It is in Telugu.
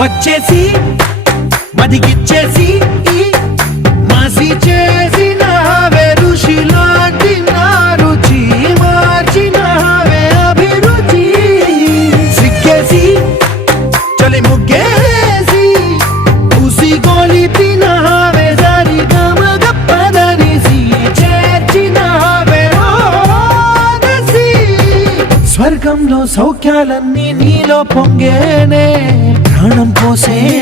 వచ్చేసి మదిగిచ్చేసి మసి చేసిన ఋషిలాంటి నా రుచి మార్చిన అభిరుచి. సిక్కేసి చలి ముగ్గేసి ఉసి గొలిపిన దారి గమ గప్పదనిసి చేర్చిన స్వర్గంలో సౌఖ్యాలన్నీ నీలో పొంగేనే பிராணம் போசே.